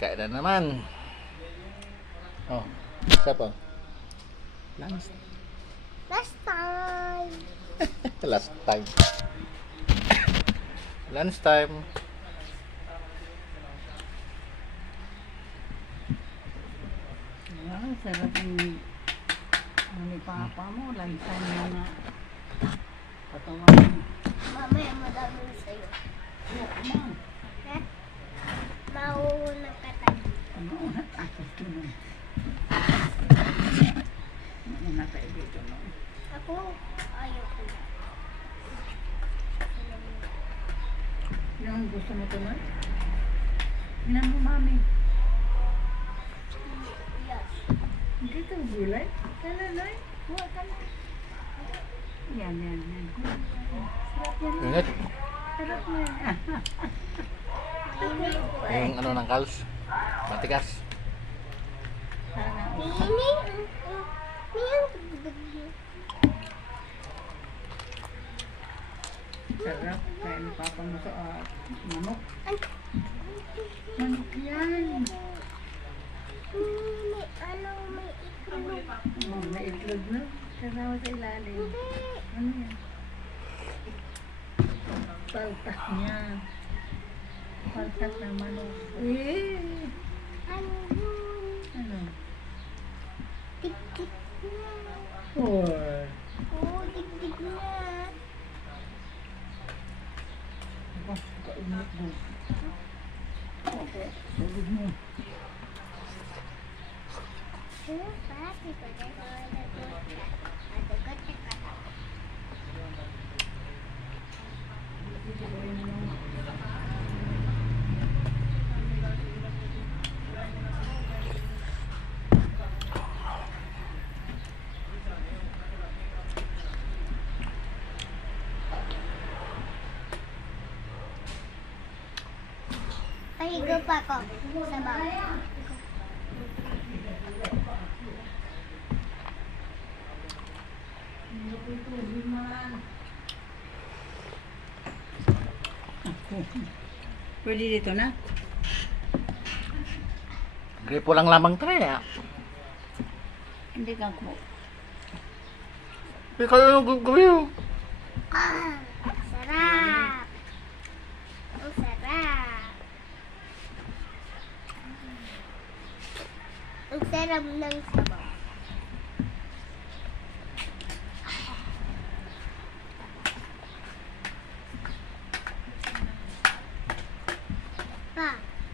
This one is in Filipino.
Kain na naman. Oh, isa pa. Last time. last time. Lunch time. Sarap yung ni Papa mo. Lansan mo na patawan. Mamaya madami sa'yo. Ma, Ha? Mauuna ka tayo. ano na takot ko nun. Mauna tayo dito no. Ako, ayaw ko na. Yung gusto mo ito nun? Inan mo, mami. Yes. Hindi ito gulay. Kalalay. Huwag ka na. Yan. Sarap yan. Ingat. Sarap mo yan. Yung ano ng kals. Matigas. Sana. Nining. Sarap. Kaya ni Papa mo sa manok. Manok yan. May itlog. Oh, may itlog na. Kasama sa ilalim. Ano yan? Paltas niya. Paltas na manok. Eh! Ano yun? Ano? Tik-tik na. Oh! Oo, tik-tik na. Aba, kainit mo. Okay, tulog mo. Ano pa? Ito na adugot ka. Pahigo pa ako sa bawah. Pwede dito na? Gripo lang lamang tayo ya. Hindi ka ko. Ikaw yung gagawin. Ah, sarap. Ang sarap. Ang sarap ng